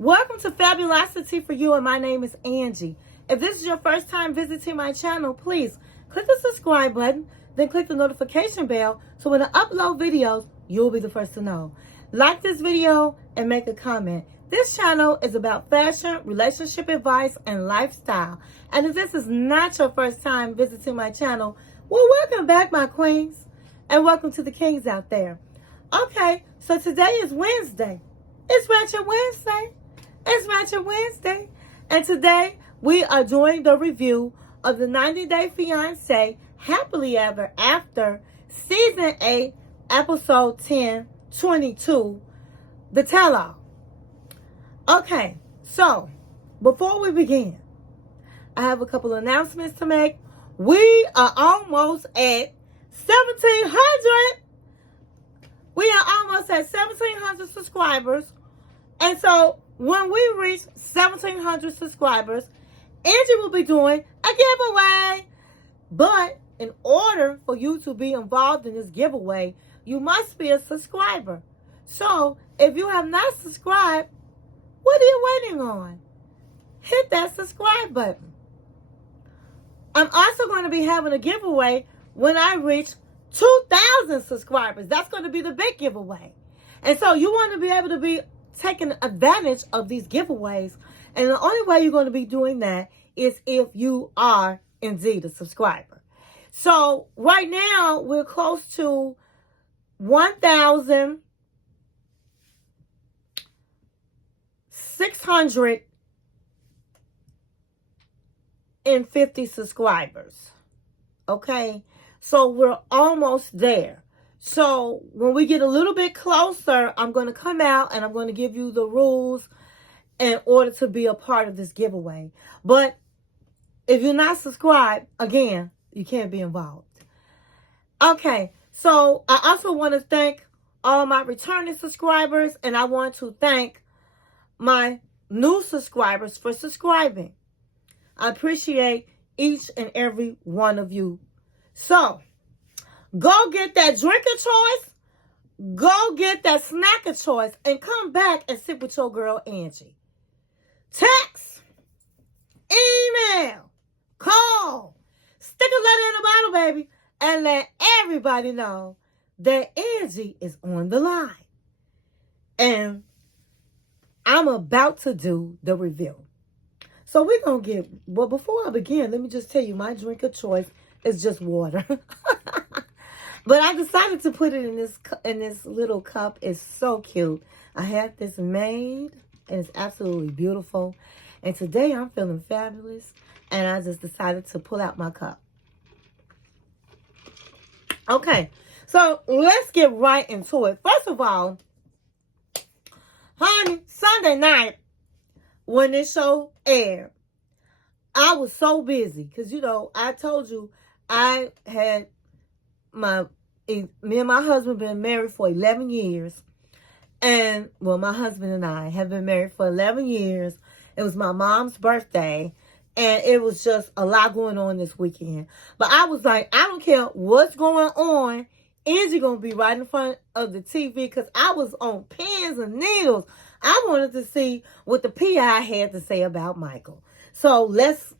Welcome to Fabulosity for you, and my name is Angie. If this is your first time visiting my channel, please click the subscribe button, then click the notification bell so when I upload videos, you'll be the first to know. Like this video and make a comment. This channel is about fashion, relationship advice, and lifestyle. And if this is not your first time visiting my channel, well, welcome back, my queens, and welcome to the kings out there. Okay, so today is Wednesday. It's Ratchet Wednesday. It's Ratchet Wednesday. And today we are doing the review of the 90-Day Fiancé Happily Ever After Season 8, Episode 10/22, the tell-all. Okay, so before we begin, I have a couple of announcements to make. We are almost at 1,700. We are almost at 1,700 subscribers. And so when we reach 1,700 subscribers, Angie will be doing a giveaway. But in order for you to be involved in this giveaway, you must be a subscriber. So if you have not subscribed, what are you waiting on? Hit that subscribe button. I'm also going to be having a giveaway when I reach 2,000 subscribers. That's going to be the big giveaway. And so you want to be able to be taking advantage of these giveaways. And the only way you're going to be doing that is if you are indeed a subscriber. So right now we're close to 1,650 subscribers. Okay, so we're almost there. So when we get a little bit closer, I'm going to come out and I'm going to give you the rules in order to be a part of this giveaway. But if you're not subscribed, again, you can't be involved. Okay, so I also want to thank all my returning subscribers, and I want to thank my new subscribers for subscribing. I appreciate each and every one of you. So go get that drink of choice, go get that snack of choice, and come back and sit with your girl Angie. Text, email, call, stick a letter in the bottle, baby, and let everybody know that Angie is on the line. And I'm about to do the review. So we're going to get, well, before I begin, let me just tell you, my drink of choice is just water. But I decided to put it in this little cup. It's so cute. I had this made, and it's absolutely beautiful. And today I'm feeling fabulous, and I just decided to pull out my cup. Okay, so let's get right into it. First of all, honey, Sunday night when this show aired, I was so busy because, you know, I told you I had me and my husband been married for 11 years. And, well, my husband and I have been married for 11 years. It was my mom's birthday. And it was just a lot going on this weekend. But I was like, I don't care what's going on. Angie going to be right in front of the TV because I was on pins and needles. I wanted to see what the PI had to say about Michael. So let's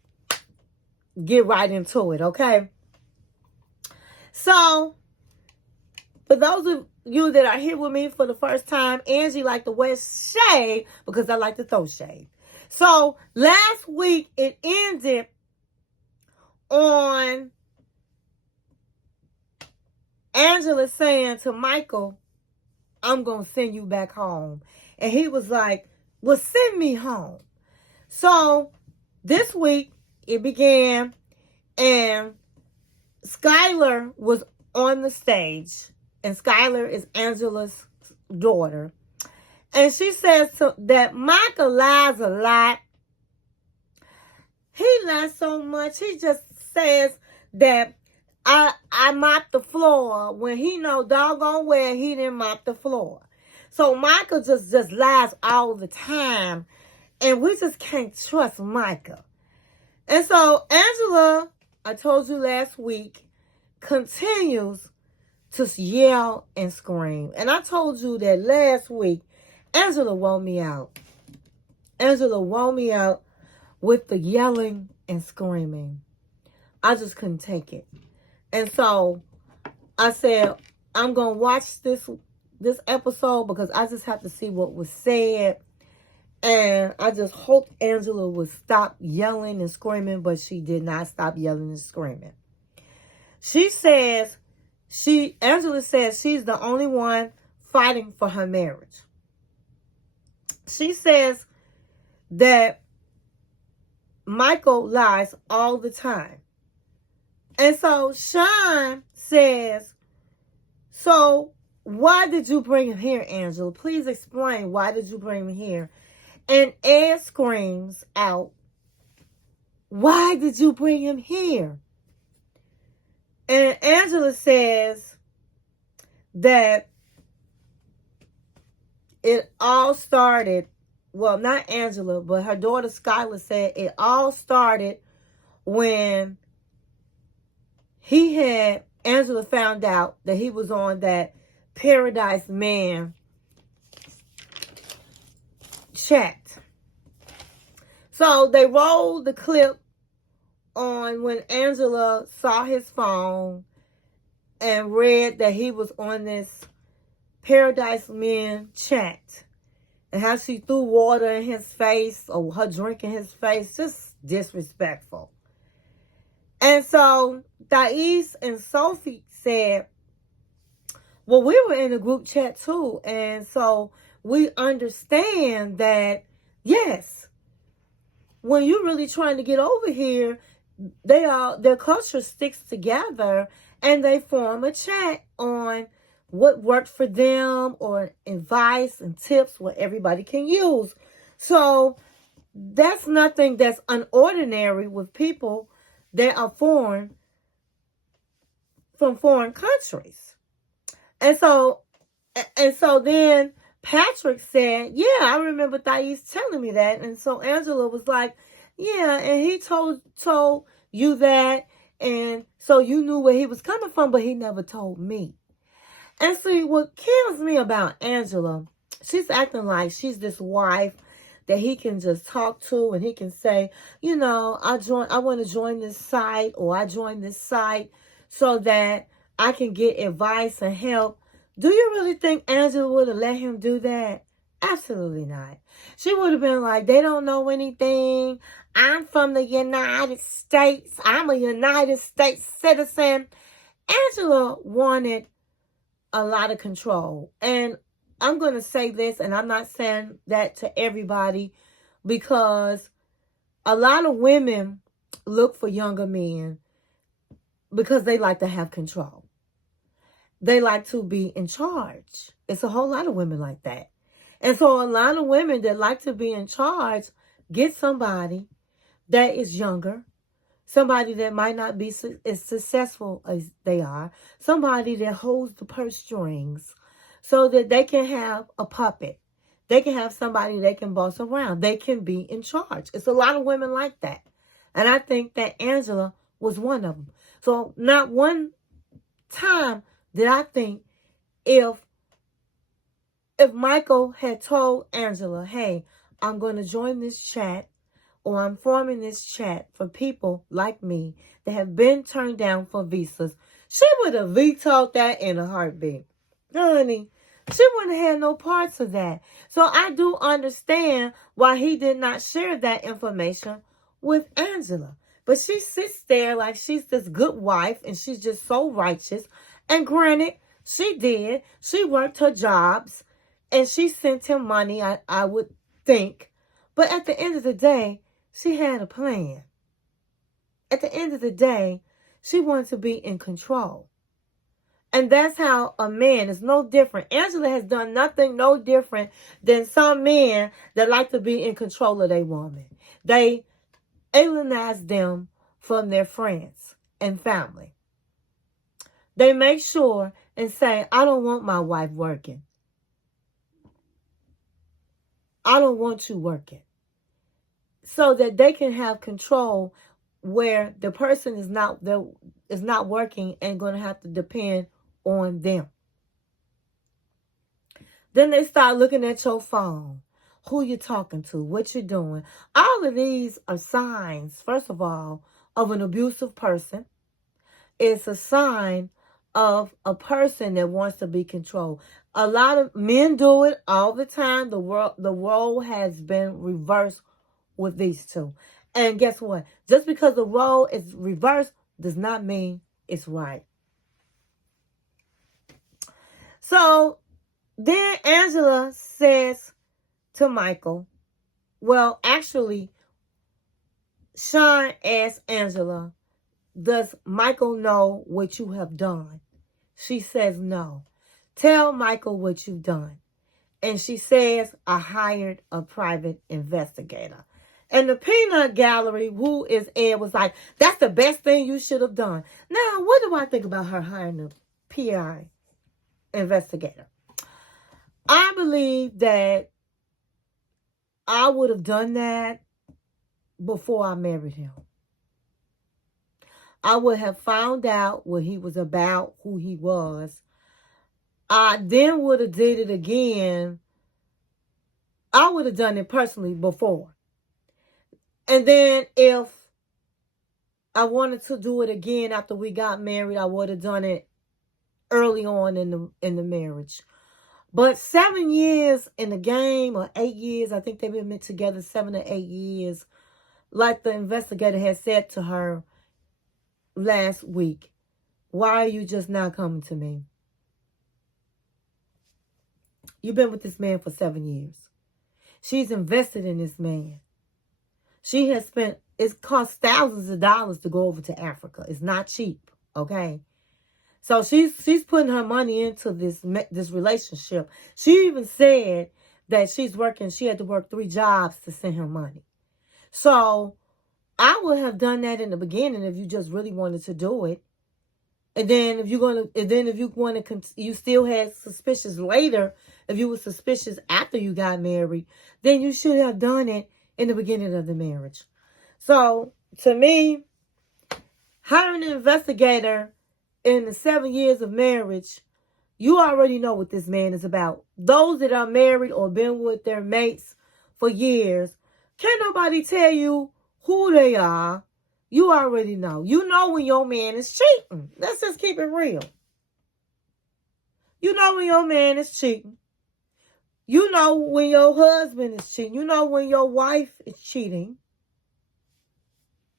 get right into it, okay? So, for those of you that are here with me for the first time, Angie like to wear shade because I like to throw shade. So, last week it ended on Angela saying to Michael, I'm going to send you back home. And he was like, well, send me home. So, this week it began and Skylar was on the stage. And Skylar is Angela's daughter. And she says that Michael lies a lot. He lies so much. He just says that I mopped the floor when he know doggone well he didn't mop the floor. So Michael just lies all the time. And we just can't trust Michael. And so Angela, I told you last week, continues to yell and scream. And I told you that last week, Angela wore me out. Angela wore me out with the yelling and screaming. I just couldn't take it. And so I said, I'm going to watch this episode because I just have to see what was said. And I just hoped Angela would stop yelling and screaming, but she did not stop yelling and screaming. Angela says she's the only one fighting for her marriage. She says that Michael lies all the time. And so Sean says, so why did you bring him here, Angela? Please explain, why did you bring him here? And Ed screams out, why did you bring him here? And Angela says that it all started, well, not Angela, but her daughter Skylar said it all started when Angela found out that he was on that Paradise Man chat. So they rolled the clip on when Angela saw his phone and read that he was on this Paradise Men chat. And how she threw water in his face, or her drink in his face, just disrespectful. And so Thais and Sophie said, well, we were in a group chat too. And so we understand that, yes, when you're really trying to get over here, their culture sticks together and they form a chat on what worked for them or advice and tips what everybody can use. So that's nothing that's unordinary with people that are from foreign countries. And so then Patrick said, yeah, I remember Thais telling me that. And so Angela was like, yeah, and he told you that. And so you knew where he was coming from, but he never told me. And see, what kills me about Angela, she's acting like she's this wife that he can just talk to, and he can say, you know, I want to join this site, or I joined this site so that I can get advice and help. Do you really think Angela would have let him do that? Absolutely not. She would have been like, they don't know anything. I'm from the United States. I'm a United States citizen. Angela wanted a lot of control. And I'm going to say this, and I'm not saying that to everybody, because a lot of women look for younger men because they like to have control. They like to be in charge. It's a whole lot of women like that. And so a lot of women that like to be in charge get somebody that is younger, somebody that might not be as successful as they are, somebody that holds the purse strings so that they can have a puppet. They can have somebody they can boss around. They can be in charge. It's a lot of women like that. And I think that Angela was one of them. So not one time did I think if Michael had told Angela, hey, I'm going to join this chat, or I'm forming this chat for people like me that have been turned down for visas, she would have vetoed that in a heartbeat. Honey, she wouldn't have had no parts of that. So I do understand why he did not share that information with Angela. But she sits there like she's this good wife and she's just so righteous. And granted, she did. She worked her jobs and she sent him money, I would think. But at the end of the day, she had a plan. At the end of the day, she wanted to be in control. And that's how a man is no different. Angela has done nothing no different than some men that like to be in control of their woman. They alienate them from their friends and family. They make sure and say, I don't want my wife working. I don't want you working. So that they can have control where the person is not working and going to have to depend on them. Then they start looking at your phone. who you're talking to, what you're doing. All of these are signs, first of all, of an abusive person. It's a sign of a person that wants to be controlled. A lot of men do it all the time. The role has been reversed with these two. And guess what? Just because the role is reversed does not mean it's right. So then Angela says to Michael, well, actually, Sean asked Angela, does Michael know what you have done? She says no. Tell Michael what you've done. And she says, I hired a private investigator. And the peanut gallery, who is Ed, was like, that's the best thing you should have done. Now, what do I think about her hiring a PI investigator? I believe that I would have done that before I married him. I would have found out what he was about, who he was. I then would have did it again. I would have done it personally before. And then if I wanted to do it again after we got married, I would have done it early on in the marriage. But 7 years in the game, or 8 years, I think they've been together 7 or 8 years, like the investigator had said to her last week, why are you just not coming to me? You've been with this man for 7 years. She's invested in this man. She has spent, it costs thousands of dollars to go over to Africa. It's not cheap, okay? So she's putting her money into this relationship. She even said that she had to work 3 jobs to send her money. So I would have done that in the beginning if you just really wanted to do it. And then if you still had suspicions later, if you were suspicious after you got married, then you should have done it in the beginning of the marriage. So to me, hiring an investigator in the 7 years of marriage, you already know what this man is about. Those that are married or been with their mates for years, can't nobody tell you who they are. You already know. You know when your man is cheating. Let's just keep it real. You know when your man is cheating. You know when your husband is cheating. You know when your wife is cheating.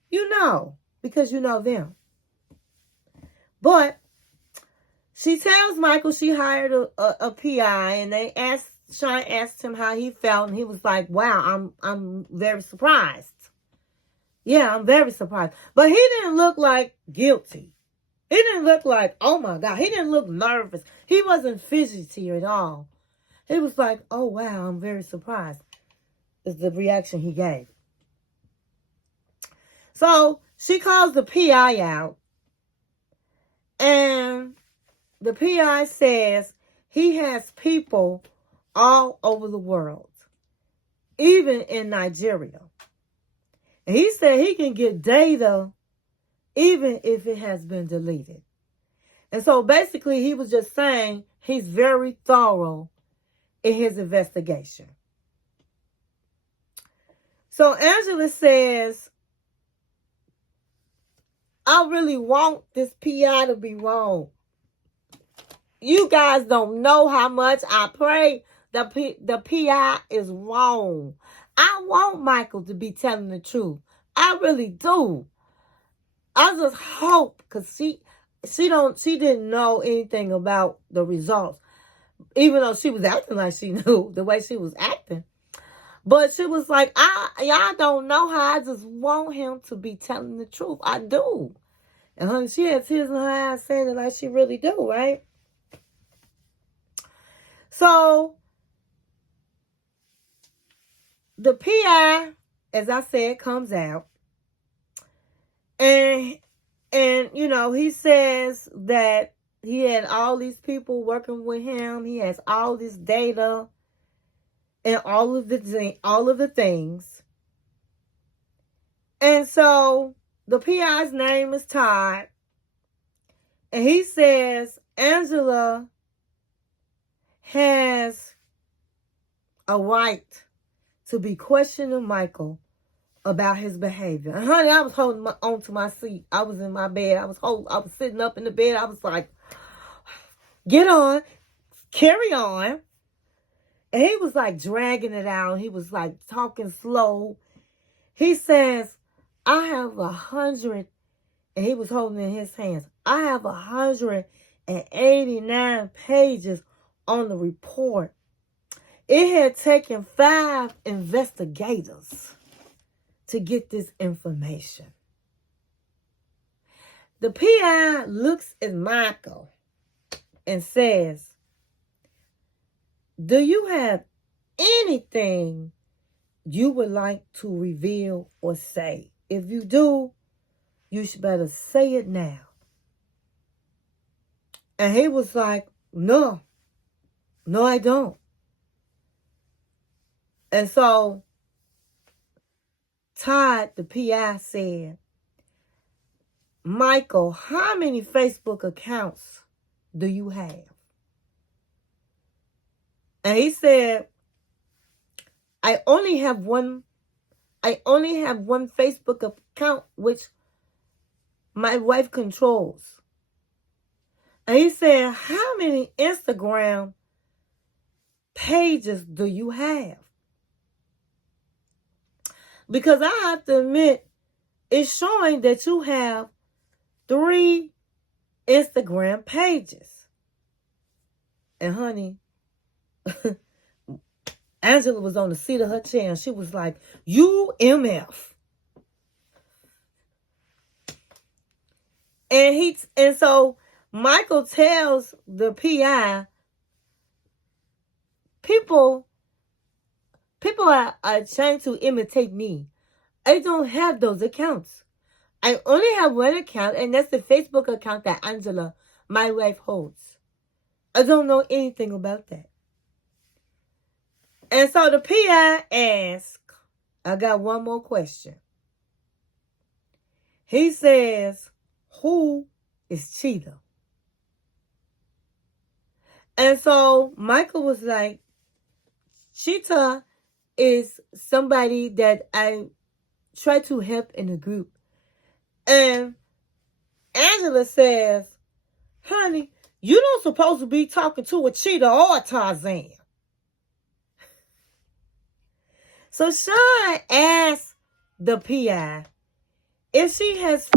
You know, because you know them. But she tells Michael she hired a PI, and Sean asked him how he felt, and he was like, wow, I'm very surprised. Yeah, I'm very surprised. But he didn't look like guilty. He didn't look like, oh my God. He didn't look nervous. He wasn't fidgety at all. He was like, oh wow, I'm very surprised. Is the reaction he gave. So she calls the PI out. And the PI says he has people all over the world. Even in Nigeria. And he said he can get data even if it has been deleted. And so basically he was just saying he's very thorough in his investigation. So Angela says, I really want this PI to be wrong. You guys don't know how much I pray the PI is wrong. I want Michael to be telling the truth. I really do. I just hope, because she didn't know anything about the results. Even though she was acting like she knew the way she was acting. But she was like, y'all don't know how I just want him to be telling the truth. I do. And honey, she had tears in her eyes saying it like she really do, right? So the PI, as I said, comes out. And you know, he says that he had all these people working with him. He has all this data and all of the things. And so the PI's name is Todd. And he says Angela has a right to be questioning Michael about his behavior. And honey, I was holding on to my seat. I was in my bed. I was sitting up in the bed. I was like, get on, carry on. And he was like dragging it out. He was like talking slow. He says, I have 100, and he was holding in his hands, I have 189 pages on the report. It had taken 5 investigators to get this information. The PI looks at Michael and says, do you have anything you would like to reveal or say? If you do, you should better say it now. And he was like, no, I don't. And so Todd, the PI, said, Michael, how many Facebook accounts do you have? And he said, I only have one Facebook account which my wife controls. And he said, how many Instagram pages do you have? Because I have to admit, it's showing that you have 3 Instagram pages. And honey, Angela was on the seat of her chair and she was like, UMF. And so Michael tells the PI, people are trying to imitate me. I don't have those accounts. I only have one account, and that's the Facebook account that Angela, my wife, holds. I don't know anything about that. And so the PI asked, I got one more question. He says, who is Cheetah? And so Michael was like, Cheetah is somebody that I try to help in the group. And Angela says, honey, you don't supposed to be talking to a cheetah or a Tarzan. So Sean asked the PI if he has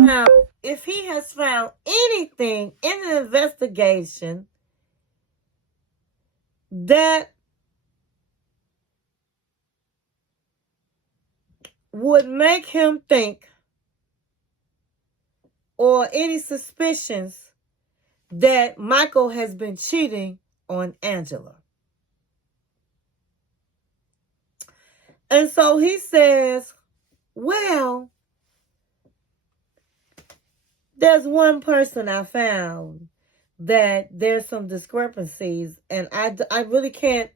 found anything in the investigation that would make him think, or any suspicions that Michael has been cheating on Angela. And so he says, well, there's one person I found that there's some discrepancies, and I really can't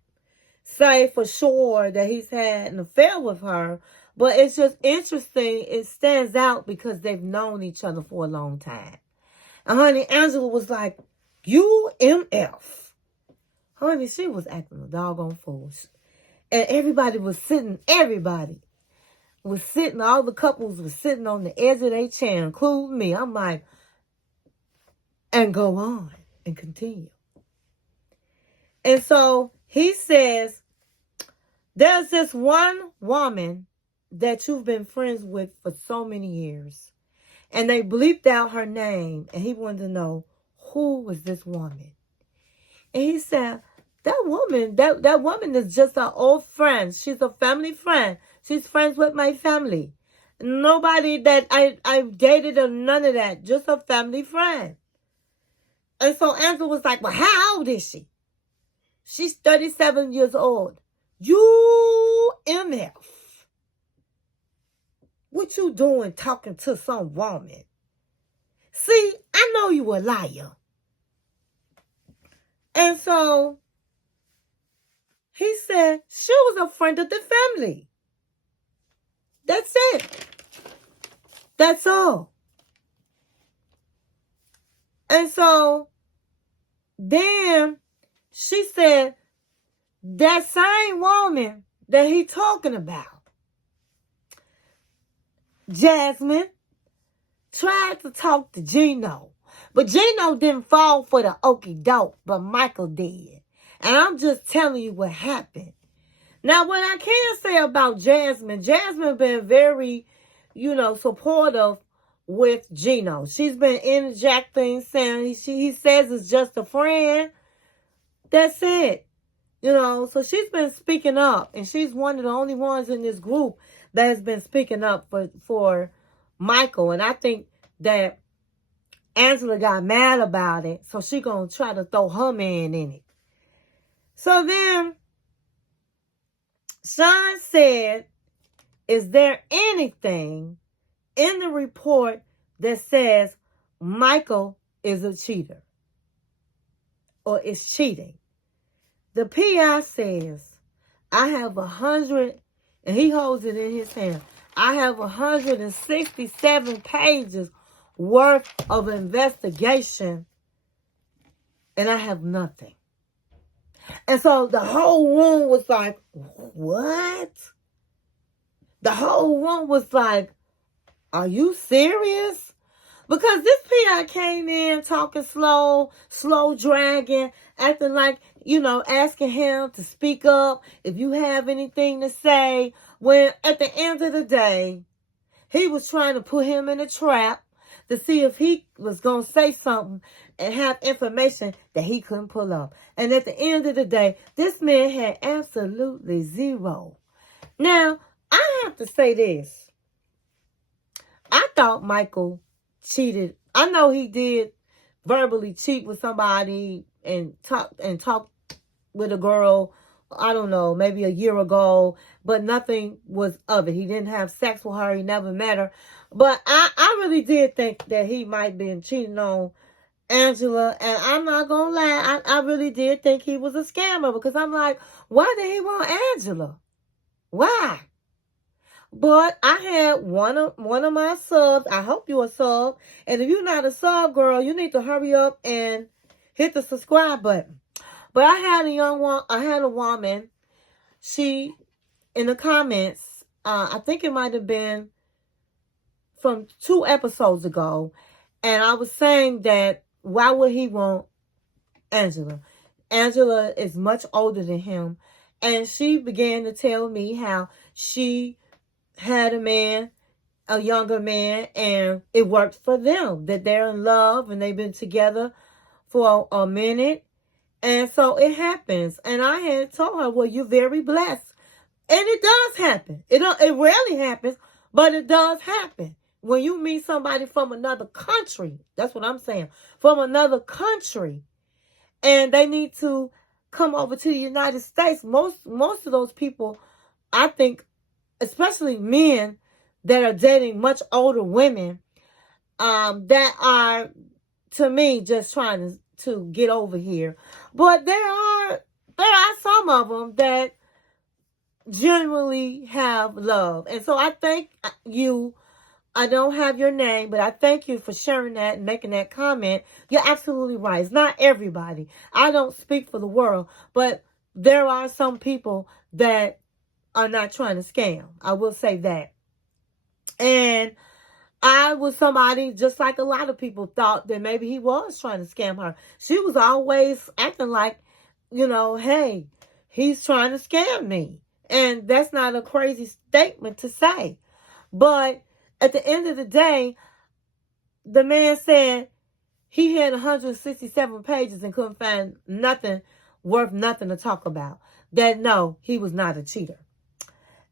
say for sure that he's had an affair with her, but it's just interesting. It stands out because they've known each other for a long time. And honey, Angela was like, UMF. Honey, she was acting a doggone fool. And everybody was sitting, all the couples were sitting on the edge of their chair, including me. I'm like, and go on and continue. And so he says, there's this one woman that you've been friends with for so many years. And they bleeped out her name. And he wanted to know, who was this woman? And he said, that woman is just an old friend. She's a family friend. She's friends with my family. Nobody that I've dated or none of that. Just a family friend. And so Angela was like, well, how old is she? She's 37 years old. UMF. What you doing talking to some woman? See, I know you a liar. And so he said she was a friend of the family. That's it. That's all. And so then she said that same woman that he talking about. Jasmine tried to talk to Gino, but Gino didn't fall for the okie doke, but Michael did. And I'm just telling you what happened. Now, what I can say about Jasmine been very, supportive with Gino. She's been interjecting, saying he says it's just a friend. That's it. So she's been speaking up, and she's one of the only ones in this group that has been speaking up for Michael. And I think that Angela got mad about it, so she gonna try to throw her man in it. So then Sean said, is there anything in the report that says Michael is a cheater or is cheating? The PI says, I have 100, and he holds it in his hand. I have 167 pages worth of investigation, and I have nothing. And so the whole room was like, what? The whole room was like, are you serious? Because this PI came in talking slow dragging, acting like, asking him to speak up if you have anything to say. When at the end of the day, he was trying to put him in a trap to see if he was going to say something and have information that he couldn't pull up. And at the end of the day, this man had absolutely zero. Now, I have to say this. I thought Michael cheated. I know he did verbally cheat with somebody and talk with a girl, I don't know, maybe a year ago, but nothing was of it. He didn't have sex with her. He never met her. But I really did think that he might have been cheating on Angela. And I'm not going to lie, I really did think he was a scammer, because I'm like, why did he want Angela? Why? But I had one of my subs. I hope you're a sub. And if you're not a sub, girl, you need to hurry up and hit the subscribe button. But I had a woman. She, in the comments, I think it might have been from 2 episodes ago. And I was saying that, why would he want Angela? Angela is much older than him. And she began to tell me how she had a younger man, and it worked for them, that they're in love and they've been together for a minute. And so it happens. And I had told her, well, you're very blessed. And it does happen. It rarely happens, but it does happen. When you meet somebody from another country, that's what I'm saying, from another country, and they need to come over to the United States, most of those people, I think, especially men that are dating much older women, that are, to me, just trying to get over here. But there are some of them that genuinely have love. And so I thank you. I don't have your name, but I thank you for sharing that and making that comment. You're absolutely right. It's not everybody. I don't speak for the world, but there are some people that are not trying to scam. I will say that. And I was somebody, just like a lot of people thought, that maybe he was trying to scam her. She was always acting like, hey, he's trying to scam me. And that's not a crazy statement to say. But at the end of the day, the man said he had 167 pages and couldn't find nothing worth nothing to talk about. That no, he was not a cheater.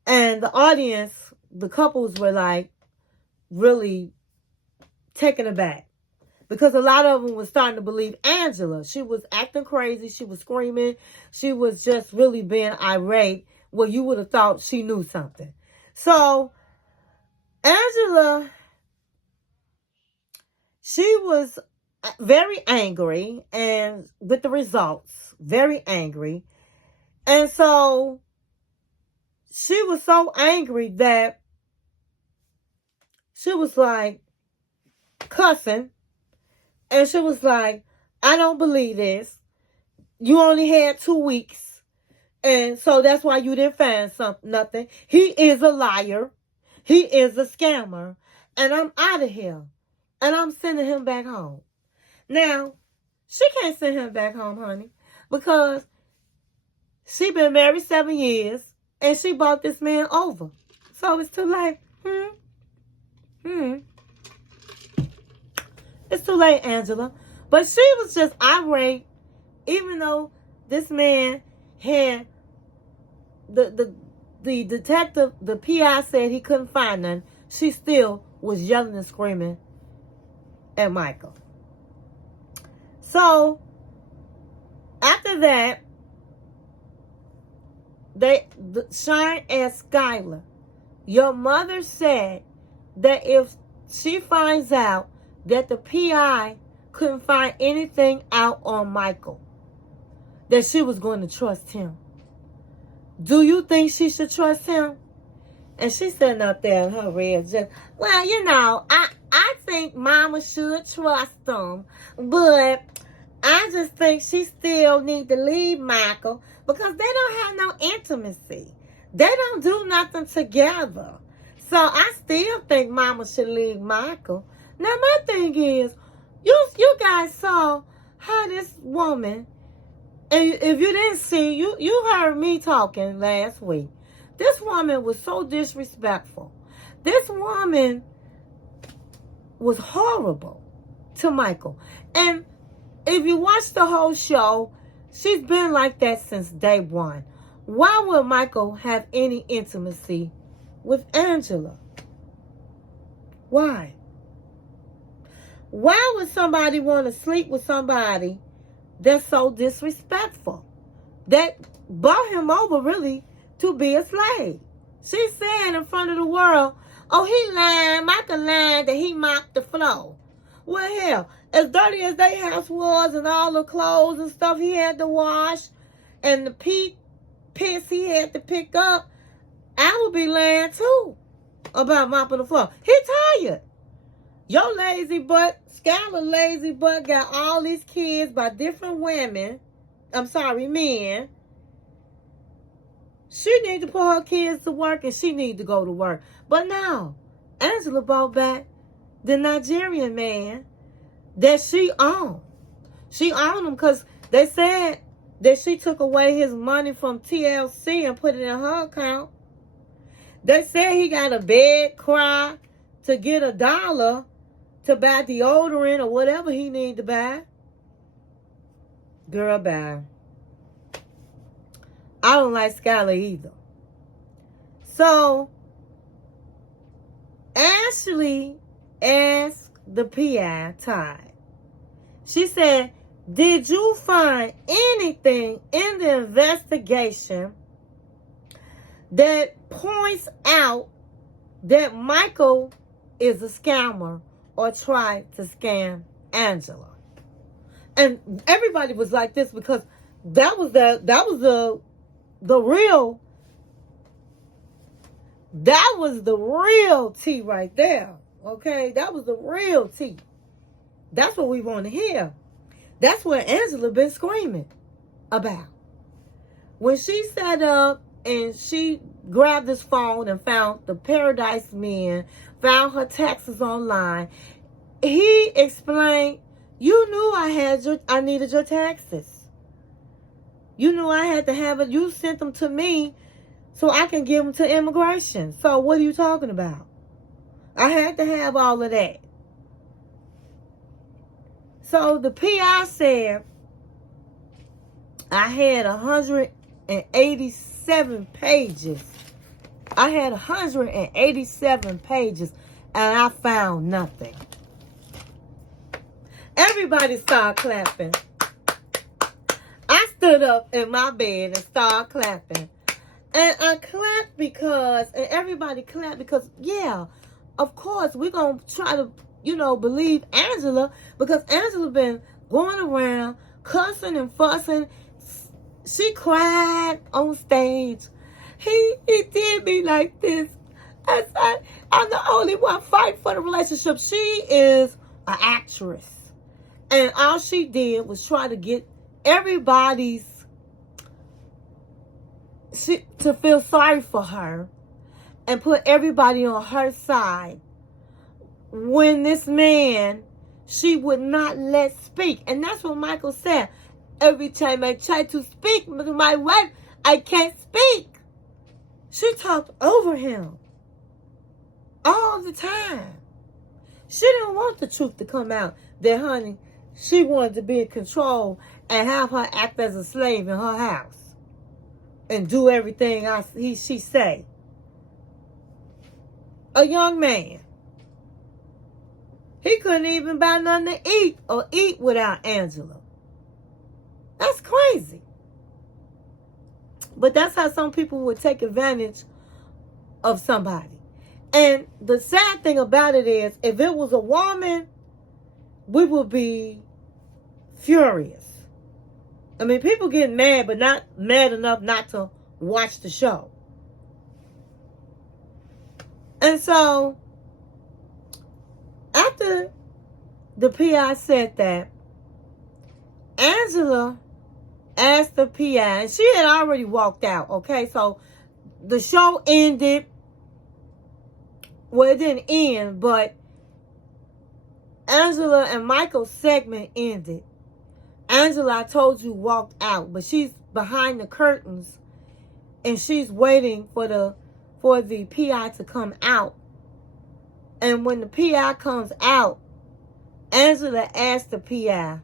And the audience, the couples were like really taken aback, because a lot of them were starting to believe Angela. She was acting crazy. She was screaming. She was just really being irate. Well, you would have thought she knew something. So Angela, she was very angry, and with the results, very angry. And so she was so angry that she was like cussing, and she was like, I don't believe this. You only had 2 weeks. And so that's why you didn't find nothing. He is a liar. He is a scammer. And I'm out of here. And I'm sending him back home. Now, she can't send him back home, honey, because she been married 7 years and she bought this man over. So it's too late. It's too late, Angela. But she was just irate, even though this man had the detective, the PI said he couldn't find none. She still was yelling and screaming at Michael. So after that, Shine asked Skylar, your mother said that if she finds out that the PI couldn't find anything out on Michael, that she was going to trust him. Do you think she should trust him? And she's sitting up there in her red just, well, you know, I think Mama should trust him, but I just think she still need to leave Michael because they don't have no intimacy. They don't do nothing together. So I still think Mama should leave Michael. Now my thing is, you guys saw how this woman, and if you didn't see, you heard me talking last week. This woman was so disrespectful. This woman was horrible to Michael. And if you watch the whole show, she's been like that since day one. Why would Michael have any intimacy with Angela? Why? Why would somebody want to sleep with somebody that's so disrespectful? That brought him over really to be a slave. She's saying in front of the world, oh, he lied, Michael lied that he mopped the floor. Well, hell, as dirty as their house was and all the clothes and stuff he had to wash and the piss he had to pick up, I would be lying too about mopping the floor. He tired. Your lazy butt, Skylar lazy butt, got all these kids by different women. Men. She need to put her kids to work and she need to go to work. But no, Angela brought back the Nigerian man that she owned. She owned him because they said that she took away his money from TLC and put it in her account. They said he got a bed cry to get $1 to buy deodorant or whatever he need to buy. Girl, bye. I don't like Skylar either. So, Ashley asked the PI, Ty. She said, did you find anything in the investigation that points out that Michael is a scammer or tried to scam Angela? And everybody was like this because that was the real tea right there. Okay? That was the real tea. That's what we want to hear. That's what Angela been screaming about. When she sat up and she grabbed his phone and found the Paradise Men, found her taxes online, he explained, you knew I needed your taxes. You knew I had to have it. You sent them to me so I can give them to immigration. So what are you talking about? I had to have all of that. So the PI said, I had 187 pages. I had 187 pages and I found nothing. Everybody started clapping. I stood up in my bed and started clapping. And I clapped because, and everybody clapped because, yeah, of course, we're going to try to, believe Angela because Angela been going around cussing and fussing. She cried on stage. He did me like this. I'm the only one fighting for the relationship. She is an actress. And all she did was try to get everybody's to feel sorry for her and put everybody on her side when this man she would not let speak. And that's what Michael said. Every time I try to speak to my wife, I can't speak. She talked over him all the time. She didn't want the truth to come out that, honey, she wanted to be in control and have her act as a slave in her house and do everything she say. A young man. He couldn't even buy nothing to eat or eat without Angela. That's crazy. But that's how some people would take advantage of somebody. And the sad thing about it is, if it was a woman, we would be furious. I mean, people get mad, but not mad enough not to watch the show. And so, after the PI said that, Angela asked the PI, and she had already walked out, okay? So, the show ended. Well, it didn't end, but Angela and Michael's segment ended. Angela, I told you, walked out, but she's behind the curtains, and she's waiting for the PI to come out. And when the PI comes out, Angela asked the PI,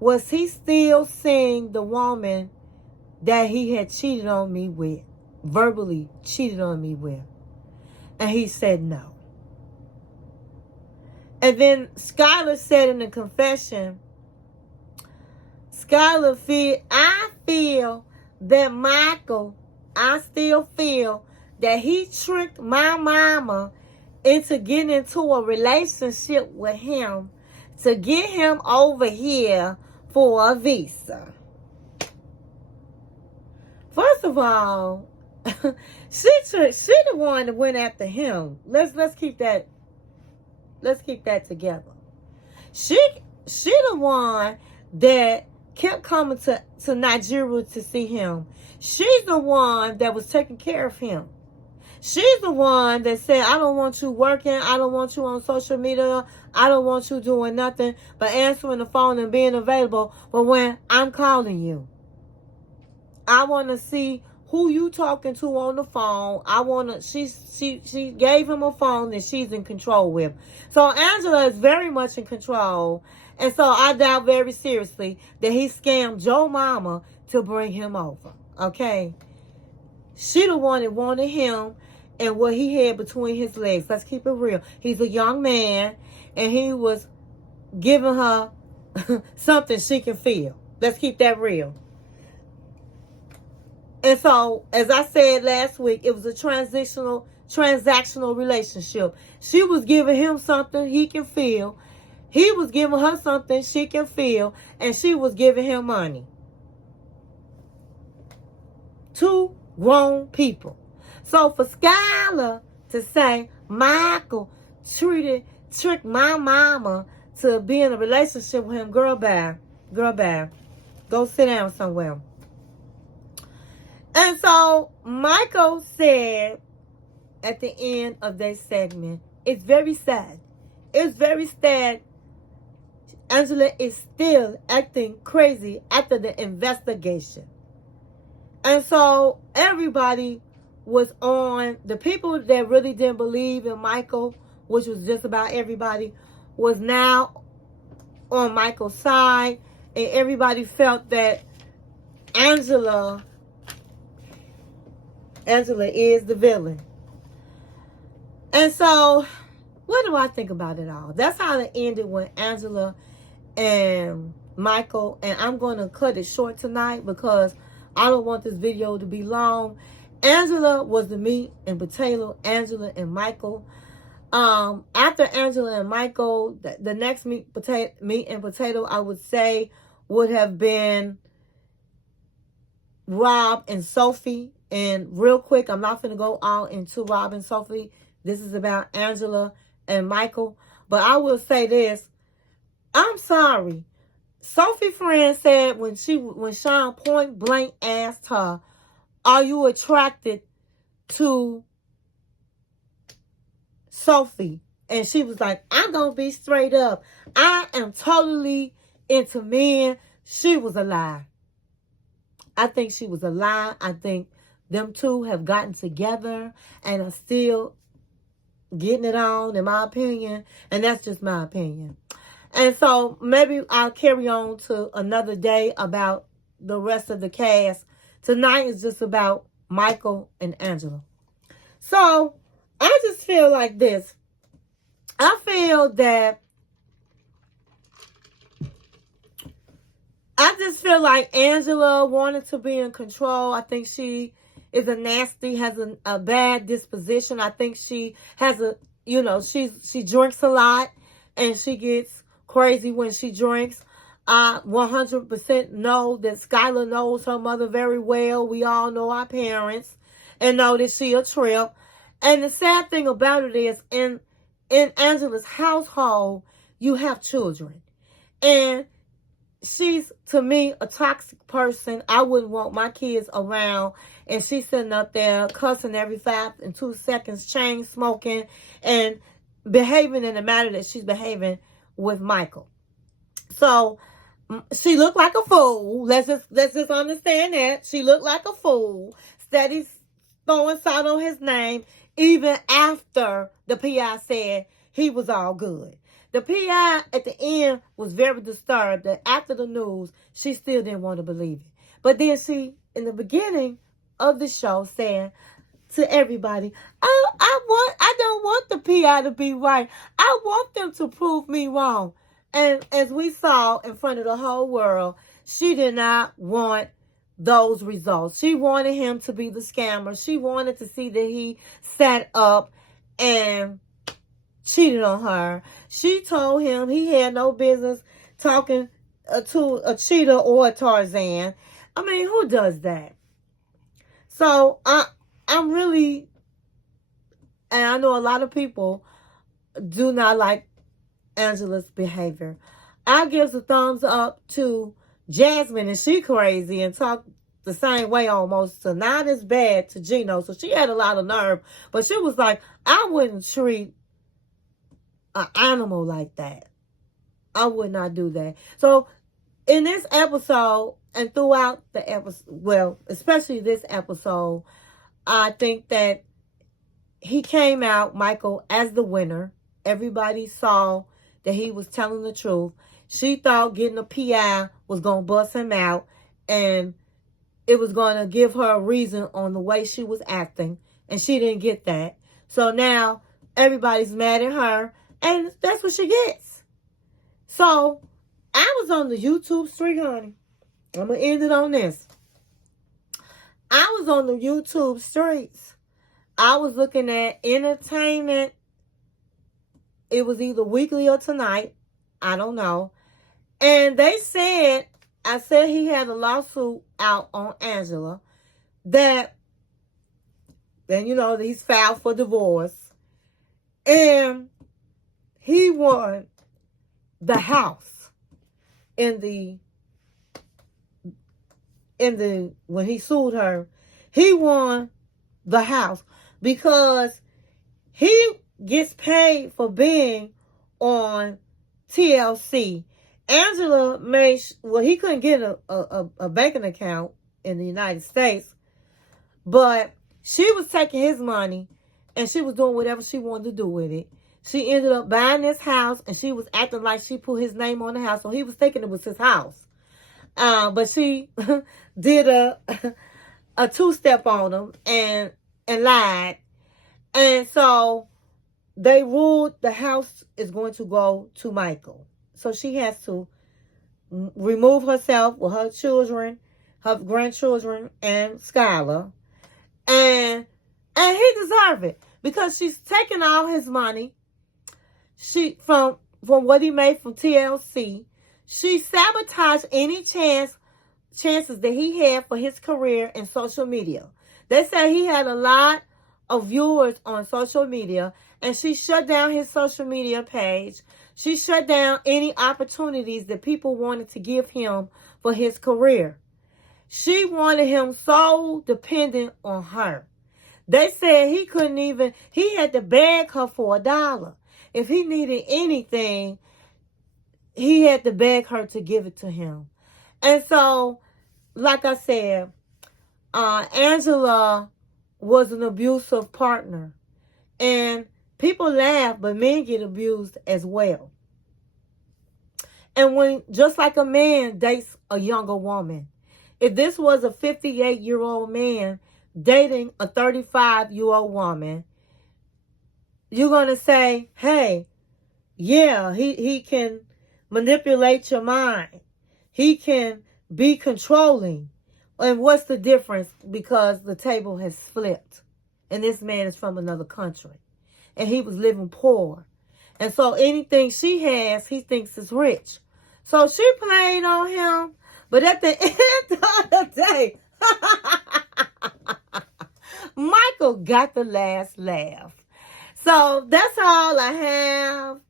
was he still seeing the woman that he had cheated on me with, verbally cheated on me with? And he said no. And then Skylar said in the confession, I feel that Michael, I still feel that he tricked my mama into getting into a relationship with him to get him over here for a visa. First of all, she the one that went after him. Let's keep that together. She the one that kept coming to Nigeria to see him. She's the one that was taking care of him. She's the one that said, I don't want you working. I don't want you on social media. I don't want you doing nothing but answering the phone and being available. But when I'm calling you, I want to see who you talking to on the phone. She gave him a phone that she's in control with. So Angela is very much in control. And so I doubt very seriously that he scammed Joe Mama to bring him over. Okay? She the one that wanted him and what he had between his legs. Let's keep it real. He's a young man and he was giving her something she can feel. Let's keep that real. And so, as I said last week, it was a transactional relationship. She was giving him something he can feel. He was giving her something she can feel. And she was giving him money. Two grown people. So, for Skylar to say, Michael tricked my mama to be in a relationship with him, girl, bye. Girl, bye. Go sit down somewhere. And so, Michael said at the end of that segment, it's very sad. It's very sad. Angela is still acting crazy after the investigation. And so, everybody was on, the people that really didn't believe in Michael, which was just about everybody, was now on Michael's side. And everybody felt that Angela is the villain. And so, what do I think about it all? That's how it ended with Angela and Michael. And I'm going to cut it short tonight because I don't want this video to be long. Angela was the meat and potato. Angela and Michael. After Angela and Michael, the next meat and potato, I would say, would have been Rob and Sophie. And real quick, I'm not going to go all into Rob and Sophie. This is about Angela and Michael. But I will say this. I'm sorry. Sophie's friend said when Sean point blank asked her, are you attracted to Sophie? And she was like, I'm going to be straight up. I am totally into men. She was a lie. I think she was a lie. I think them two have gotten together and are still getting it on, in my opinion. And that's just my opinion. And so maybe I'll carry on to another day about the rest of the cast. Tonight is just about Michael and Angela. So I just feel like this. I feel like Angela wanted to be in control. I think she is has a bad disposition. I think she has she drinks a lot and she gets crazy when she drinks. I 100% know that Skylar knows her mother very well. We all know our parents and know that she a trip. And the sad thing about it is in Angela's household, you have children. And she's, to me, a toxic person. I wouldn't want my kids around. And she's sitting up there cussing every 5 and 2 seconds, chain smoking, and behaving in the manner that she's behaving with Michael. So she looked like a fool. Let's just understand that. She looked like a fool. Steady throwing salt on his name, even after the PI said he was all good. The PI at the end was very disturbed that after the news, she still didn't want to believe it. But then she, in the beginning of the show, said to everybody, I don't want the PI to be right. I want them to prove me wrong. And as we saw in front of the whole world, she did not want those results. She wanted him to be the scammer. She wanted to see that he sat up and cheated on her. She told him he had no business talking to a cheater or a Tarzan. I mean, who does that? So I'm really, and I know a lot of people do not like Angela's behavior. I give a thumbs up to Jasmine, and she crazy and talk the same way almost, so not as bad to Gino. So she had a lot of nerve, but she was like, I wouldn't treat an animal like that. I would not do that. So in this episode and throughout the episode, well, especially this episode, I think that he came out, Michael, as the winner. Everybody saw that he was telling the truth. She thought getting a PI was going to bust him out, and it was going to give her a reason on the way she was acting, and she didn't get that. So now everybody's mad at her, and that's what she gets. So I was on the YouTube street, honey. I'm going to end it on this. I was on the YouTube streets. I was looking at entertainment. It was either Weekly or Tonight. I don't know. And they said, I said he had a lawsuit out on Angela that, then he's filed for divorce. And he won the house when he sued her. He won the house because he gets paid for being on TLC. Angela he couldn't get a banking account in the United States, but she was taking his money and she was doing whatever she wanted to do with it. She ended up buying this house and she was acting like she put his name on the house, so he was thinking it was his house. But she did a two-step on him and lied. And so they ruled the house is going to go to Michael. So she has to remove herself with her children, her grandchildren, and Skylar. And he deserves it because she's taking all his money. From what he made from TLC. She sabotaged any chances that he had for his career in social media. They say he had a lot of viewers on social media, and she shut down his social media page. She shut down any opportunities that people wanted to give him for his career. She wanted him so dependent on her. They said he couldn't even, he had to beg her for $1. If he needed anything, he had to beg her to give it to him. And so, like I said, Angela was an abusive partner. And people laugh, but men get abused as well. And when, just like a man dates a younger woman, if this was a 58-year-old man dating a 35-year-old woman, you're going to say, hey, yeah, he can manipulate your mind. He can be controlling. And what's the difference? Because the table has flipped. And this man is from another country. And he was living poor. And so anything she has, he thinks is rich. So she played on him. But at the end of the day, Michael got the last laugh. So that's all I have.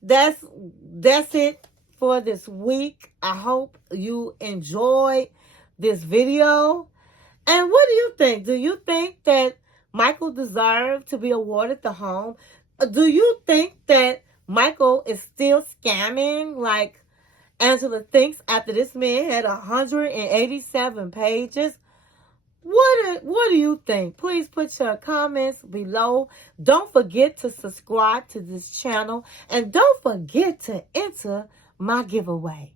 That's it for this week. I hope you enjoyed this video. And what do you think? Do you think that Michael deserved to be awarded the home? Do you think that Michael is still scamming like Angela thinks after this man had 187 pages? What do you think? Please put your comments below. Don't forget to subscribe to this channel. And don't forget to enter my giveaway.